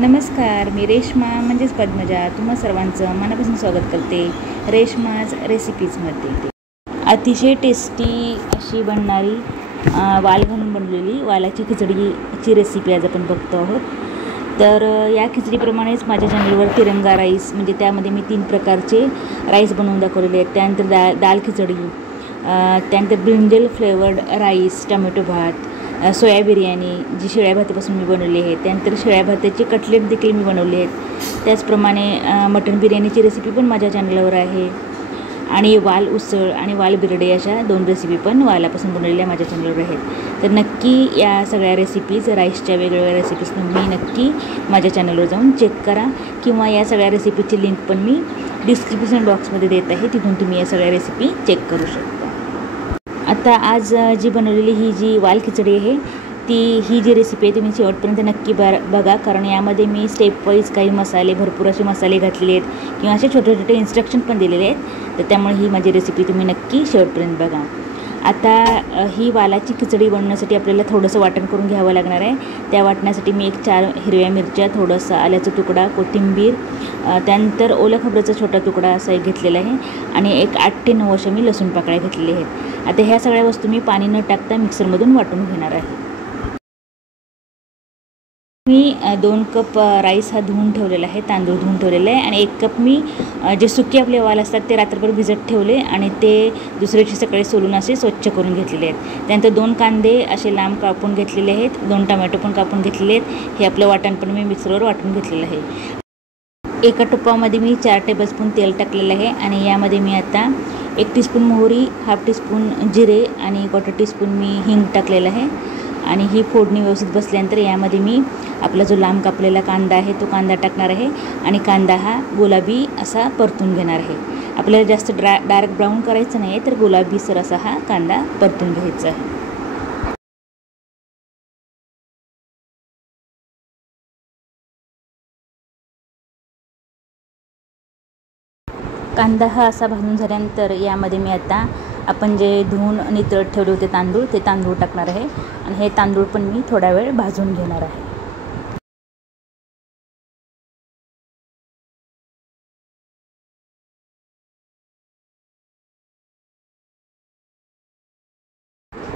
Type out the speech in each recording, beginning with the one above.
नमस्कार, मी रेश्मा म्हणजेच पद्मजा तुम्हा सर्वांचं मनापासून स्वागत करते रेश्माज रेसिपीजमध्ये। अतिशय टेस्टी अशी बनणारी वाल घालून बनलेली वालाची खिचडीची रेसिपी आज आपण बघतो आहोत। तर या खिचडीप्रमाणेच माझ्या चॅनलवर तिरंगा राईस म्हणजे त्यामध्ये मी 3 प्रकारचे राईस बनवून दाखवलेले आहेत। त्यानंतर दाल खिचडी, त्यानंतर ब्रिंजल फ्लेवर्ड राईस, टोमॅटो भात, सोया बिर्याणी जी शिळ्या भातापासून मी बनवली आहे, त्यानंतर शिळ्या भाताचे कटलेट देखील मी बनवले आहेत। त्याचप्रमाणे मटन बिर्याणीची रेसिपी पण माझ्या चॅनलवर आहे आणि वाल उसळ आणि वाल बिरडे अशा 2 रेसिपी पण वालापासून बनवलेल्या माझ्या चॅनलवर आहेत। तर नक्की या सगळ्या रेसिपीज राईसच्या वेगवेगळ्या रेसिपीज तुम्ही नक्की माझ्या चॅनलवर जाऊन चेक करा किंवा या सगळ्या रेसिपीची लिंक पण मी डिस्क्रिप्शन बॉक्समध्ये देत आहे, तिथून तुम्ही या सगळ्या रेसिपी चेक करू शकता। आता आज जी बनवलेली ही जी वाल खिचडी आहे ही जी रेसिपी आहे तुम्ही शेवटपर्यंत नक्की बघा, कारण यामध्ये मी स्टेप वाईज काही मसाले भरपूर असे मसाले घातलेले आहेत किंवा असे छोटे छोटे इन्स्ट्रक्शन पण दिलेले आहेत। तर त्यामुळे ही माझी रेसिपी तुम्ही नक्की शेवटपर्यंत बघा। आता ही वालाची खिचडी बनवण्यासाठी आपल्याला थोडंसं वाटण करून घ्यावं लागणार आहे। त्या वाटण्यासाठी मी 4 हिरव्या मिरच्या, थोडंसं आल्याचा तुकडा, कोथिंबीर, त्यानंतर ओलं खोबऱ्याचा छोटा तुकडा असा एक घेतलेला आहे आणि 8 ते 9 अशा मी लसूण पाकळ्या घेतलेल्या आहेत। आता ह्या सगळ्या वस्तू मी पाणी न टाकता मिक्सरमधून वाटून घेणार आहे। मी 2 कप राईस हा धुवून ठेवलेला आहे, तांदूळ धुवून ठेवलेला आहे आणि 1 कप मी जे सुके आपले वाल असतात ते रात्रभर भिजत ठेवले आणि ते दुसऱ्या दिवशी सकाळी सोलून असे स्वच्छ करून घेतलेले आहेत। त्यानंतर 2 कांदे असे लांब कापून घेतलेले आहेत, 2 टोमॅटो पण कापून घेतलेले आहेत। हे आपलं वाटण पण मी मिक्सरवर वाटून घेतलेलं आहे। एका टोपामध्ये मी 4 टेबलस्पून तेल टाकलेलं आहे आणि यामध्ये मी आता 1 टीस्पून मोहरी, हाफ टीस्पून जिरे आणि 1/4 टीस्पून मी हिंग टाकलेलं आहे आणि ही फोडणी व्यवस्थित बसल्यानंतर यामध्ये मी आपला जो लांब कापलेला कांदा आहे तो कांदा टाकणार आहे आणि कांदा हा गुलाबी असा परतून घेणार आहे। आपल्याला जास्त डार्क ब्राऊन करायचं नाही आहे, तर गुलाबीसर असा हा कांदा परतून घ्यायचा आहे। कांदा हा असा भाजून झाल्यानंतर यामध्ये मी आता आपण जे धुवून नितळत ठेवले होते ते तांदूळ टाकणार आहे आणि हे तांदूळ पण मी थोडा वेळ भाजून घेणार आहे।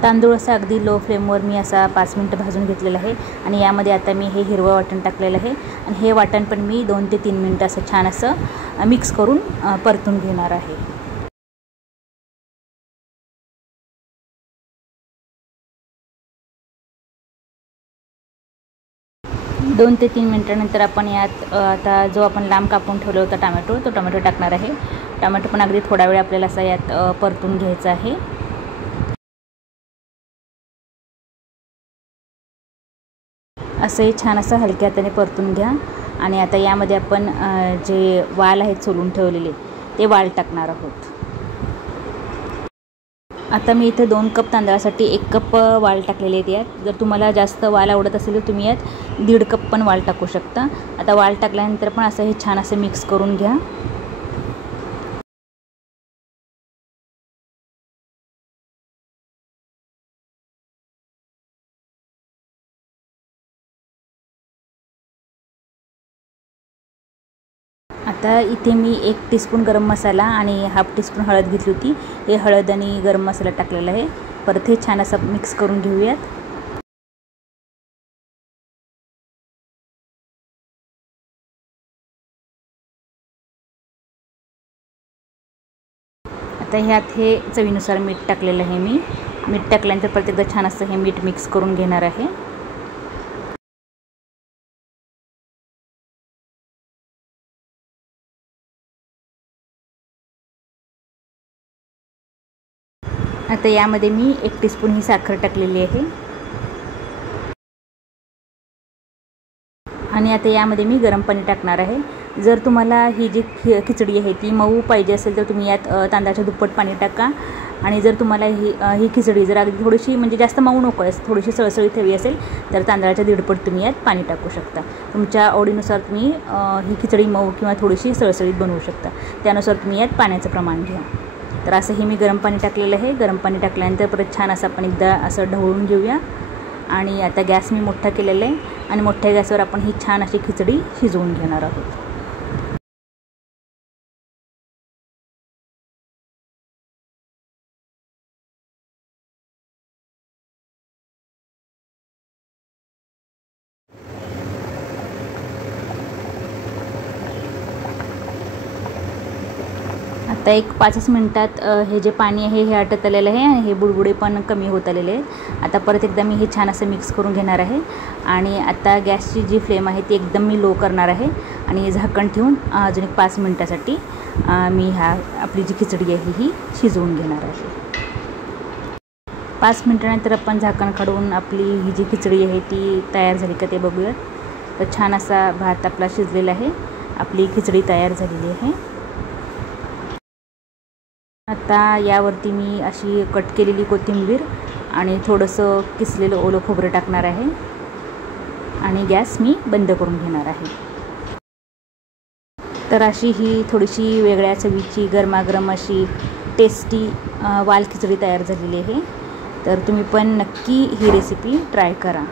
तांदूळ असा अगदी लो फ्लेमवर मी असा 5 मिनिटं भाजून घेतलेला आहे आणि यामध्ये आता मी हे हिरवं वाटण टाकलेलं आहे आणि हे वाटण पण मी 2 ते 3 मिनिटं असं छान असं मिक्स करून परतून घेणार आहे। 2 ते 3 मिनिटानंतर आपण यात आता जो आपण लांब कापून ठेवला होता तो टोमॅटो टाकणार आहे। टोमॅटो पण अगदी थोडा वेळ आपल्याला असा यात परतून घ्यायचा आहे। असंही छान असं हलक्या हाताने परतून घ्या आणि आता यामध्ये आपण जे वाल आहेत सोलून ठेवलेले ते वाल टाकणार आहोत। आता मी इथे 2 कप तांदळासाठी 1 कप वाल टाकलेले आहेत। यात जर तुम्हाला जास्त वाल आवडत असेल तर तुम्ही यात 1.5 कप पण वाल टाकू शकता। आता वाल टाकल्यानंतर पण असं हे छान असं मिक्स करून घ्या। आता इथे मी 1 टीस्पून गरम मसाला आणि हाफ टीस्पून हळद घेतली होती। हे हळद आणि गरम मसाला टाकलेला आहे। परत हे छान असं मिक्स करून घेऊयात। आता ह्यात हे चवीनुसार मीठ टाकलेलं आहे। मी मीठ टाकल्यानंतर परत एकदा छान असं हे मीठ मिक्स करून घेणार आहे। आता यामध्ये मी 1 टीस्पून ही साखर टाकलेली आहे आणि आता यामध्ये मी गरम पाणी टाकणार आहे। जर तुम्हाला ही जी खिचडी आहे ती मऊ पाहिजे असेल तर तुम्ही यात तांदळाच्या दुप्पट पाणी टाका आणि जर तुम्हाला ही खिचडी जर अगदी थोडीशी म्हणजे जास्त मऊ नको आहे, थोडीशी सळसळीत हवी असेल तर तांदळाच्या 1.5 पट तुम्ही यात पाणी टाकू शकता। तुमच्या आवडीनुसार तुम्ही ही खिचडी मऊ किंवा थोडीशी सळसळीत बनवू शकता, त्यानुसार तुम्ही यात पाण्याचं प्रमाण घ्या। तर असं हे मी गरम पाणी टाकलेलं आहे। गरम पाणी टाकल्यानंतर परत छान असं आपण एकदा असं ढवळून घेऊया आणि आता गॅस मी मोठा केलेला आहे आणि मोठ्या गॅसवर आपण ही छान अशी खिचडी शिजवून घेणार आहोत. आता एक 5 मिनिटात हे जे पाणी आहे हे आटत आलेलं आहे आणि हे बुडबुडे पण कमी होत आलेले आहेत. आता परत एकदा मी हे छान असं मिक्स करून घेणार आहे आणि आता गॅसची जी फ्लेम आहे ती एकदम मी लो करणार आहे आणि झाकण ठेवून अजून एक 5 मिनिटासाठी मी आपली जी खिचडी आहे ही शिजवून घेणार आहे. 5 मिनिटानंतर आपण झाकण काढून आपली ही जी खिचडी आहे ती तयार झाली का ते बघूयात. तर छान असा भात आपला शिजलेला आहे, आपली खिचडी तयार झालेली आहे. आता यावरती मी अशी कट केलेली कोथिंबीर आणि थोडंसं किसलेलं ओलं खोबरं टाकणार आहे आणि गॅस मी बंद करून घेणार आहे. तर अशी ही थोडीशी वेगळ्या चवीची गरमागरम अशी टेस्टी वाल खिचडी तयार झालेली आहे. तर तुम्ही पण नक्की ही रेसिपी ट्राय करा.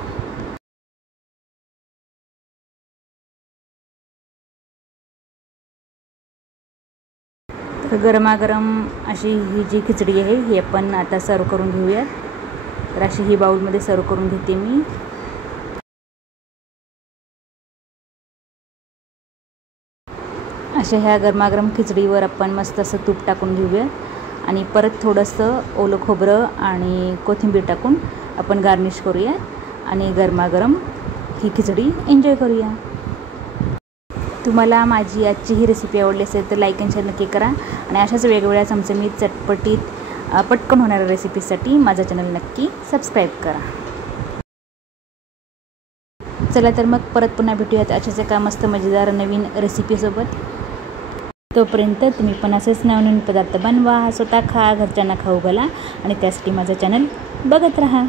तर गरमागरम अशी ही जी खिचडी आहे ही आपण आता सर्व करून घेऊयात. तर अशी ही बाउलमध्ये सर्व करून घेते मी. अशा ह्या गरमागरम खिचडीवर आपण मस्त असं तूप टाकून घेऊया आणि परत थोडंसं ओलं खोबरं आणि कोथिंबीर टाकून आपण गार्निश करूया आणि गरमागरम ही खिचडी एन्जॉय करूया. तुम्हाला माझी आजची ही रेसिपी आवडली असेल तर लाईक आणि शेअर नक्की करा आणि अशाच वेगवेगळ्या चमचमीत चटपटीत पटकन होणाऱ्या रेसिपीसाठी माझा चॅनल नक्की सबस्क्राईब करा. चला तर मग परत पुन्हा भेटूयात अशाच एका मस्त मजेदार नवीन रेसिपीसोबत. तोपर्यंत तुम्ही पण असेच नवनवीन पदार्थ बनवा, स्वतः खा, घरच्यांना खाऊ घाला आणि त्यासाठी माझा चॅनल बघत राहा.